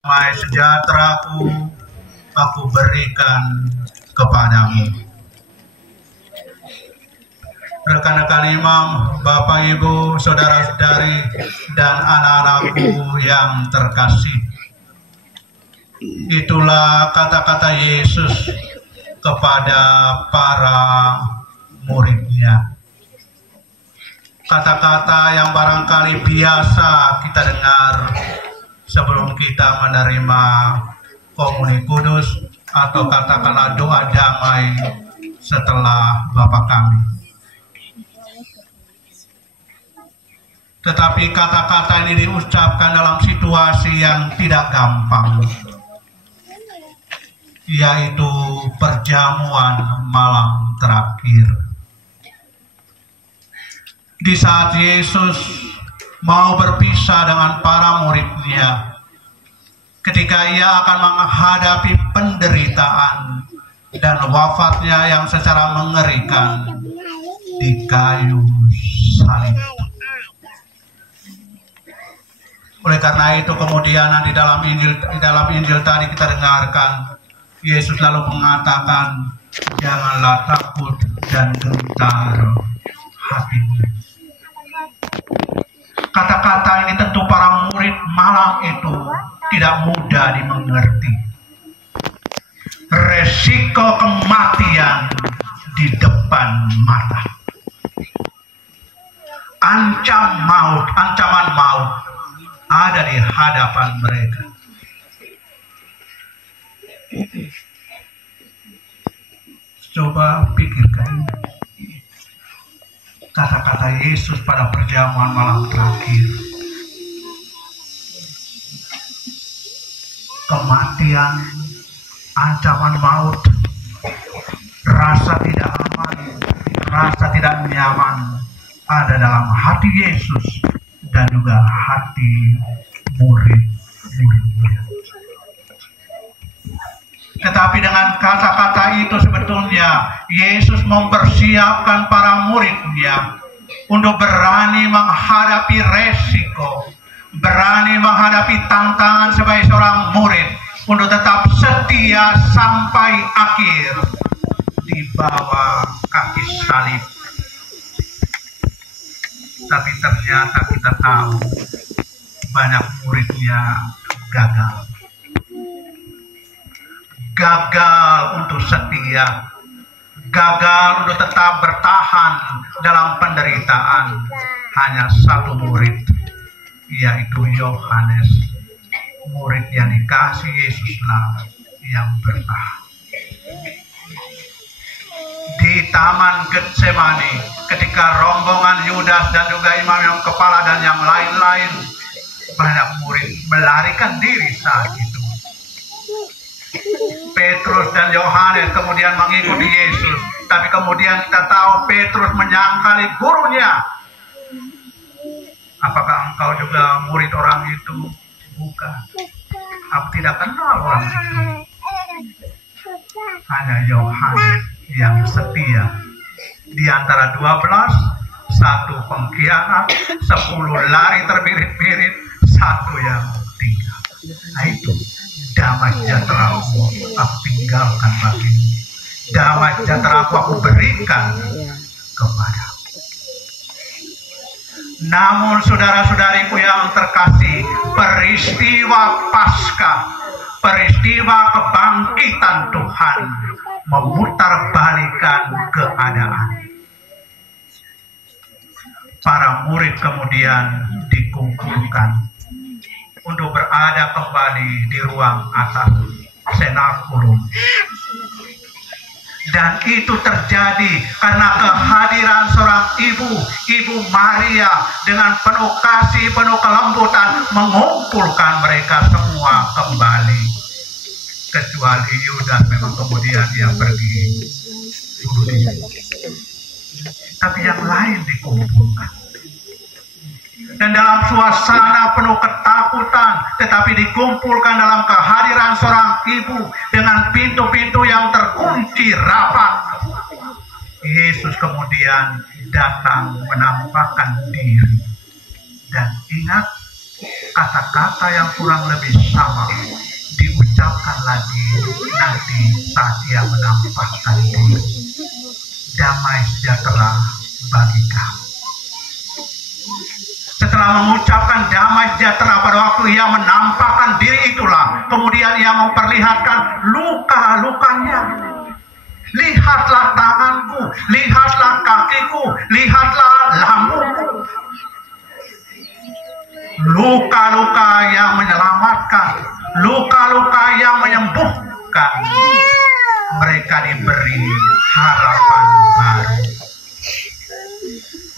Damai sejahtera-Ku aku berikan kepadamu. Rekan-rekan imam, Bapak Ibu, saudara-saudari, dan anak-anakku yang terkasih, itulah kata-kata Yesus kepada para muridnya. Kata-kata yang barangkali biasa kita dengar sebelum kita menerima komuni kudus, atau katakanlah doa damai setelah Bapa kami. Tetapi kata-kata ini diucapkan dalam situasi yang tidak gampang, yaitu perjamuan malam terakhir. Di saat Yesus mau berpisah dengan para muridnya, ketika ia akan menghadapi penderitaan dan wafatnya yang secara mengerikan di kayu salib. Oleh karena itu kemudian di dalam Injil tadi kita dengarkan Yesus lalu mengatakan, janganlah takut dan gentar hatimu. Kata-kata ini tentu para murid malam itu tidak mudah dimengerti. Resiko kematian di depan mata. Ancaman maut ada di hadapan mereka. Coba pikirkan kata-kata Yesus pada perjamuan malam terakhir. Kematian, ancaman maut, rasa tidak aman, rasa tidak nyaman ada dalam hati Yesus dan juga hati murid-muridnya. Tetapi dengan kata-kata itu sebetulnya Yesus mempersiapkan para muridnya untuk berani menghadapi resiko, berani menghadapi tantangan sebagai seorang murid untuk tetap setia sampai akhir di bawah kaki salib. Tapi ternyata kita tahu banyak muridnya gagal. Gagal untuk setia, gagal untuk tetap bertahan dalam penderitaan. Hanya satu murid, yaitu Yohanes, murid yang dikasih Yesuslah yang bertahan. Di Taman Getsemani, ketika rombongan Yudas dan juga imam yang kepala dan yang lain-lain, banyak murid melarikan diri saat itu. Petrus dan Yohanes kemudian mengikuti Yesus, tapi kemudian kita tahu Petrus menyangkali gurunya. Apakah engkau juga murid orang itu? Bukan. Aku tidak kenal orang itu. Hanya Yohanes yang setia. Di antara 12, satu pengkhianat, 10 lari terbirit-birit, satu yang tinggal. Nah itu damai sejahtera-Ku aku tinggalkan bagimu. Damai sejahtera-Ku aku berikan kepadamu. Namun saudara-saudariku yang terkasih, peristiwa Paskah, peristiwa kebangkitan Tuhan memutarbalikkan keadaan. Para murid kemudian dikumpulkan untuk berada kembali di ruang atas Senakulum. Dan itu terjadi karena kehadiran seorang ibu Maria dengan penuh kasih, penuh kelembutan mengumpulkan mereka semua kembali. Kecuali Yudas memang kemudian yang pergi bunuh diri. Tapi yang lain dikumpulkan. Dan dalam suasana penuh ketakutan, tetapi dikumpulkan dalam kehadiran seorang ibu dengan pintu-pintu yang terkunci rapat. Yesus kemudian datang menampakkan diri. Dan ingat, kata-kata yang kurang lebih sama diucapkan lagi nanti saat ia menampakkan diri. Damai sejahtera bagi kamu. Setelah mengucapkan damai sejahtera pada waktu ia menampakkan diri itulah, kemudian ia memperlihatkan luka-lukanya. Lihatlah tanganku, lihatlah kakiku, lihatlah lambungku. Luka-luka yang menyelamatkan, luka-luka yang menyembuhkan. Mereka diberi harapan baru.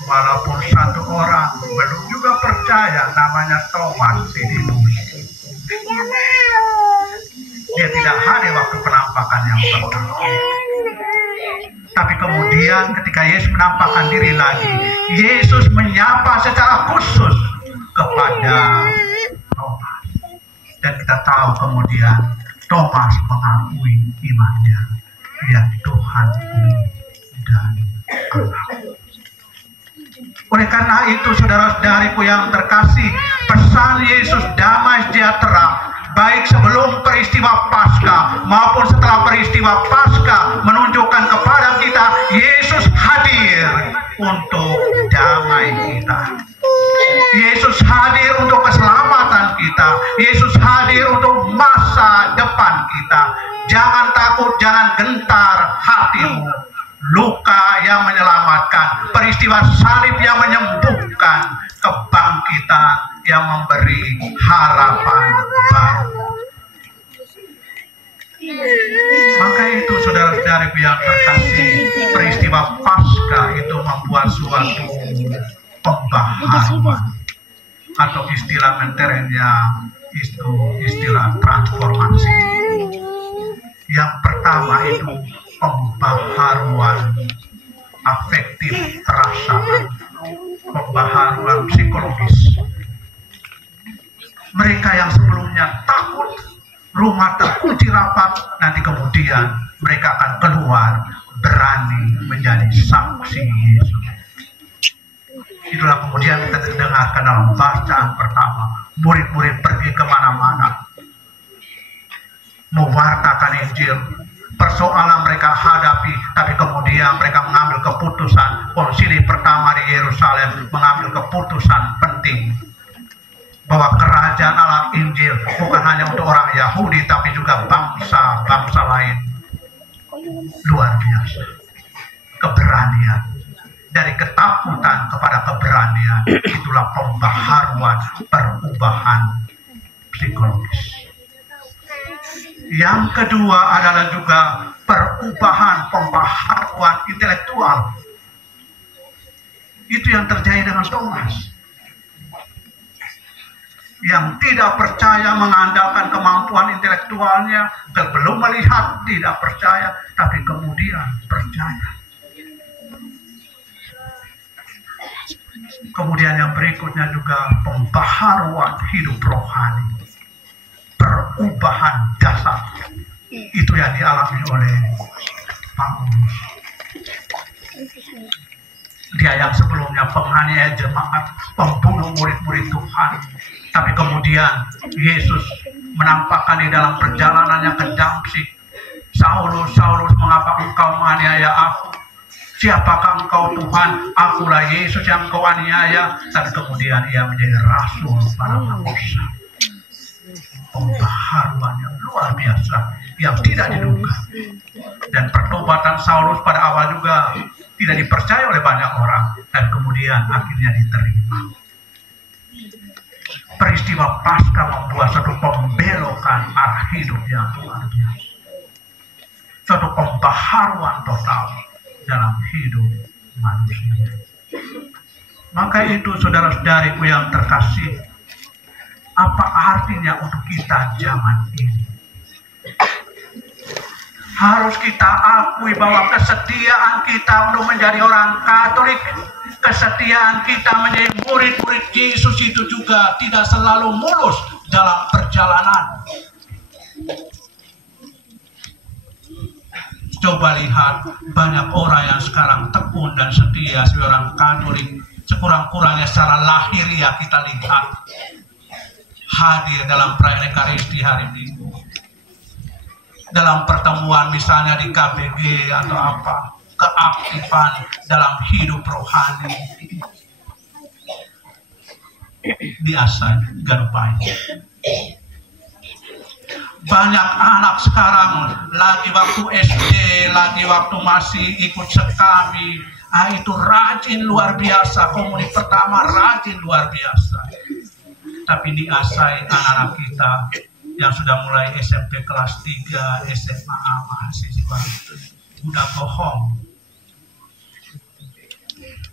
Walaupun satu orang belum juga percaya, namanya Thomas Didimus. Dia tidak hadir waktu penampakan yang pertama. Tapi kemudian ketika Yesus menampakkan diri lagi, Yesus menyapa secara khusus kepada Thomas. Dan kita tahu kemudian Thomas mengakui imannya. Ya Tuhanku dan Allah. Oleh karena itu saudara-saudariku yang terkasih, pesan Yesus damai sejahtera baik sebelum peristiwa Paskah maupun setelah peristiwa Paskah menunjukkan kepada kita Yesus hadir untuk damai kita. Yesus hadir untuk keselamatan kita. Yesus hadir untuk masa depan kita. Jangan takut, jangan gentar hatimu. Luka yang menyelamatkan, peristiwa salib yang menyembuhkan, kebangkitan yang memberi harapan baru. Maka itu saudara-saudariku yang terkasih, peristiwa Paskah itu membuat suatu pembaharuan, atau istilah menterenya itu istilah transformasi. Yang pertama itu pembaharuan afektif perasaan, pembaharuan psikologis. Mereka yang sebelumnya takut, rumah terkunci rapat, nanti kemudian mereka akan keluar berani menjadi saksi Yesus. Itulah kemudian kita dengarkan dalam bacaan pertama, murid-murid pergi kemana-mana mewartakan Injil. Persoalan mereka hadapi, tapi kemudian mereka mengambil keputusan. Konsili pertama di Yerusalem mengambil keputusan penting bahwa kerajaan Allah Injil bukan hanya untuk orang Yahudi, tapi juga bangsa-bangsa lain. Luar biasa keberanian, dari ketakutan kepada keberanian. Itulah pembaharuan, perubahan psikologis. Yang kedua adalah juga perubahan, pembaharuan intelektual. Itu yang terjadi dengan Thomas. Yang tidak percaya mengandalkan kemampuan intelektualnya, belum melihat tidak percaya, tapi kemudian percaya. Kemudian yang berikutnya juga pembaharuan hidup rohani. Perubahan dasar itu yang dialami oleh Paulus. Dia yang sebelumnya penganiaya jemaat, pembunuh murid-murid Tuhan, tapi kemudian Yesus menampakkan di dalam perjalanannya ke Damsyik, Saulus, Saulus, mengapa engkau menganiaya aku? Siapakah engkau Tuhan? Akulah Yesus yang engkau aniaya. Tapi kemudian ia menjadi rasul pada masa. Pembaharuan yang luar biasa yang tidak diduga. Dan pertobatan Saulus pada awal juga tidak dipercaya oleh banyak orang, dan kemudian akhirnya diterima. Peristiwa Paskah membuat satu pembelokan arah hidup yang luar biasa, satu pembaharuan total dalam hidup manusia. Maka itu saudara-saudariku yang terkasih, apa artinya untuk kita zaman ini? Harus kita akui bahwa kesetiaan kita untuk menjadi orang Katolik, kesetiaan kita menjadi murid-murid Yesus itu juga tidak selalu mulus dalam perjalanan. Coba lihat, banyak orang yang sekarang tekun dan setia sebagai orang Katolik, sekurang-kurangnya secara lahiriah kita lihat. hadir dalam perayaan Ekaristi hari Minggu, dalam pertemuan misalnya di KBG atau apa, keaktifan dalam hidup rohani biasa garupai. Banyak anak sekarang lagi waktu SD, lagi waktu masih ikut sekami, itu rajin luar biasa, komuni pertama rajin luar biasa. Tapi diasai anak-anak kita yang sudah mulai SMP kelas 3, SMA, mahasiswa, udah bohong.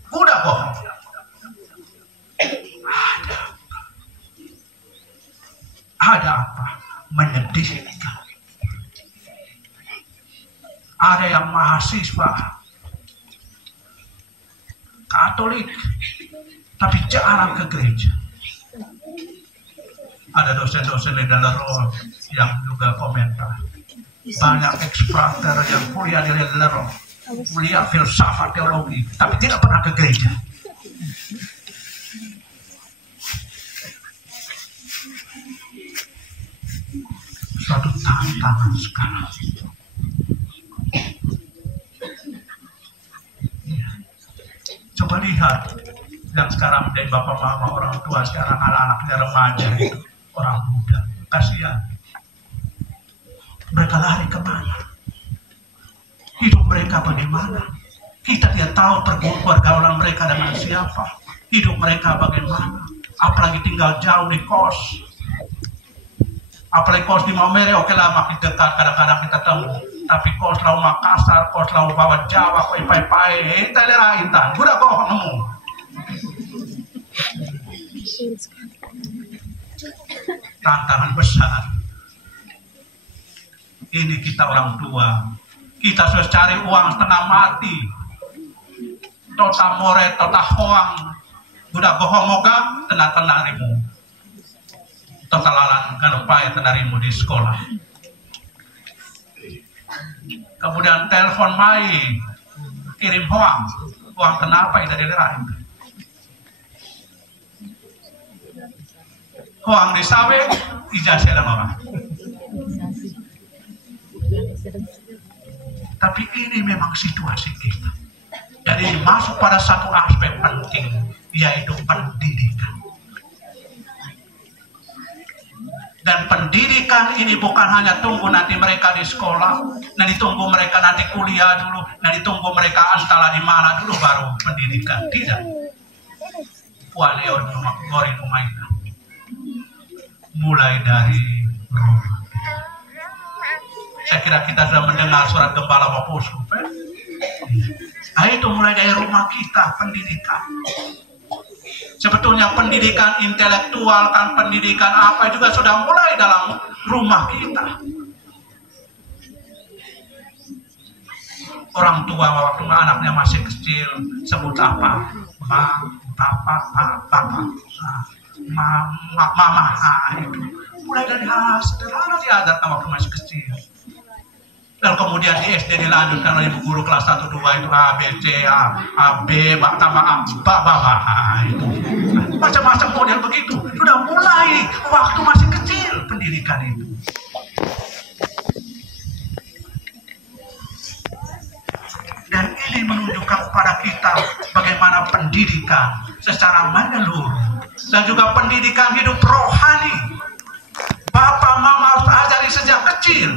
Udah bohong. Ada apa? Menyedihkan. Ada yang mahasiswa Katolik tapi jarang ke gereja. Ada dosen-dosen di dalam roh yang juga komentar. Banyak ekspater yang kuliah di dalam roh, kuliah filsafat teologi, tapi tidak pernah ke gereja. Suatu tantangan sekarang. Ya. Coba lihat yang sekarang menjadi bapak mama, orang tua sekarang, anak-anaknya remaja itu, orang muda, kasihan. Mereka lari kemana? Hidup mereka bagaimana? Kita tidak tahu pergaulan mereka dengan siapa. Hidup mereka bagaimana? Apalagi tinggal jauh di kos. Apalagi kos di Maumere, oke lah makin dekat, kadang-kadang kita temu. Tapi kos lau Makassar, kos lau Bawa Jawa, koi pai-pai, kita lera intan. Udah kok nemu. Tantangan besar. Ini kita orang tua. Kita sudah cari uang setengah mati. Tota more, tota hoang. Udah bohong moga, tenang-tenang. Totalalan kan upaya tenarimu di sekolah. Kemudian telepon mai, kirim uang kenapa dari lain. Uang di sawe, ijazah dan orang. Tapi ini memang situasi kita. Jadi masuk pada satu aspek penting, yaitu pendidikan. Dan pendidikan ini bukan hanya tunggu nanti mereka di sekolah, nanti tunggu mereka nanti kuliah dulu, nanti tunggu mereka antara di mana dulu baru pendidikan. Tidak. Pualeon ngori kumaina. Mulai dari rumah. Saya kira kita sudah mendengar surat Gembala Bapak Uskup. Nah, itu mulai dari rumah kita, pendidikan. Sebetulnya pendidikan intelektual, kan pendidikan apa juga sudah mulai dalam rumah kita. Orang tua waktu anaknya masih kecil sebut apa? Papa, mama, itu. Mulai dari hal sederhana diajarkan waktu masih kecil. Dan kemudian di SD dilanjutkan oleh ibu guru kelas 1, 2 itu A, B, C, A, B, tambah A, itu. Macam-macam model begitu. Sudah mulai waktu masih kecil pendidikan itu. Dan ini menunjukkan kepada kita bagaimana pendidikan secara menyeluruh. Dan juga pendidikan hidup rohani. Bapak mama harus ajari sejak kecil.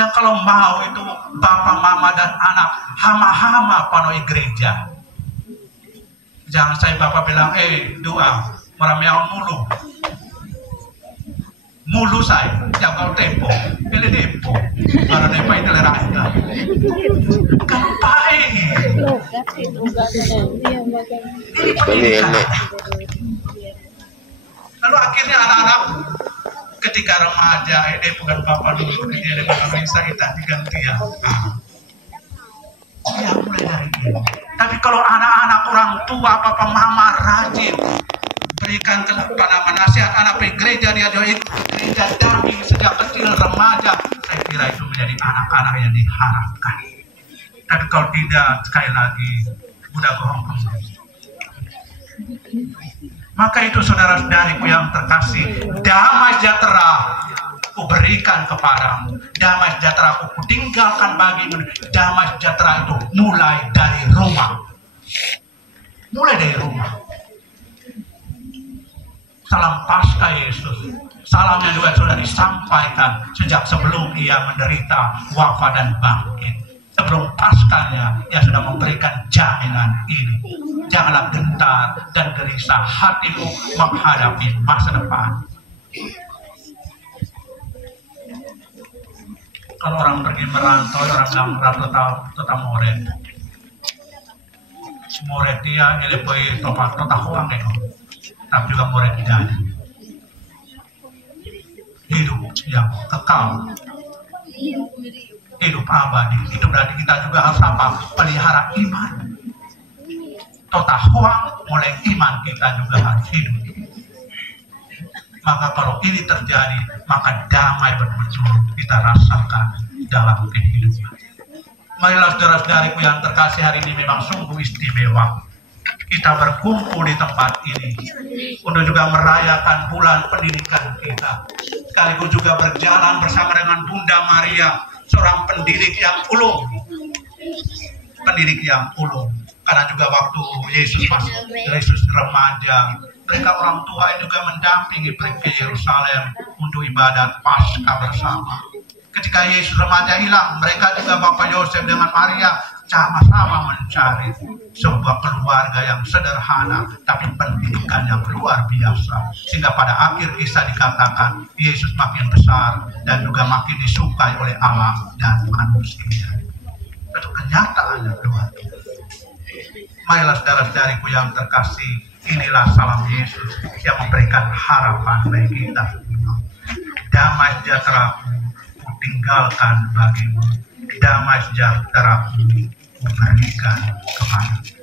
Dan kalau mau itu bapak, mama, dan anak hama-hama panoi gereja. Jangan saya bapak bilang, doa, merameau mulu. Mulu saya, yang kau tempo. Ele tempo. Para tempo itu lerata. Kan baik. Ini pendidikan. Lalu akhirnya anak-anak ketika remaja, ini bukan bapak dulu, dia dengan Indonesia kita digantian. Ya mulai dari ini. Tapi kalau anak-anak orang tua, papa mama rajin berikan nasihat anak pergi gereja, dia ikut gereja damping sejak kecil remaja, saya kira itu menjadi anak-anak yang diharapkan. Tapi kalau tidak, sekali lagi udah bohong. Maka itu saudara-saudariku yang terkasih, damai sejahtera kuberikan kepadamu, damai sejahtera ku tinggalkan bagimu. Damai sejahtera itu mulai dari rumah. Mulai dari rumah. Salam Paskah Yesus. Salam yang juga sudah disampaikan sejak sebelum ia menderita, wafat dan bangkit. Sebelum Paskahnya, ia sudah memberikan jaminan ini. Janganlah gentar dan gelisah hatimu menghadapi masa depan. Kalau orang pergi merantau, orang bilang merantau tetap moret. Moret dia ilepoi topak totahuang eko. Tapi juga moret jadi. Hidup yang kekal. Hidup abadi. Itu berarti kita juga harus apa? Pelihara iman. Totahuang mulai iman kita juga harus hidup. Maka kalau ini terjadi, maka damai betul-betul kita rasakan dalam kehidupan. Marilah saudara-saudariku yang terkasih, hari ini memang sungguh istimewa. Kita berkumpul di tempat ini untuk juga merayakan bulan pendidikan kita. Sekaligus juga berjalan bersama dengan Bunda Maria, seorang pendidik yang ulung. Pendidik yang ulung. Karena juga waktu Yesus remaja, mereka orang tua juga mendampingi pergi ke Yerusalem untuk ibadat Paskah bersama. Ketika Yesus remaja hilang, mereka juga Bapak Yosef dengan Maria sama-sama mencari sebuah keluarga yang sederhana, tapi pendidikan yang luar biasa. Sehingga pada akhir kisah dikatakan, Yesus makin besar dan juga makin disukai oleh Allah dan manusia. Itu kenyataan yang luar biasa. Marilah saudara-saudariku yang terkasih, inilah salam Yesus yang memberikan harapan bagi kita semua. Damai sejahtera ku tinggalkan bagimu, damai sejahtera ku berikan kepadamu.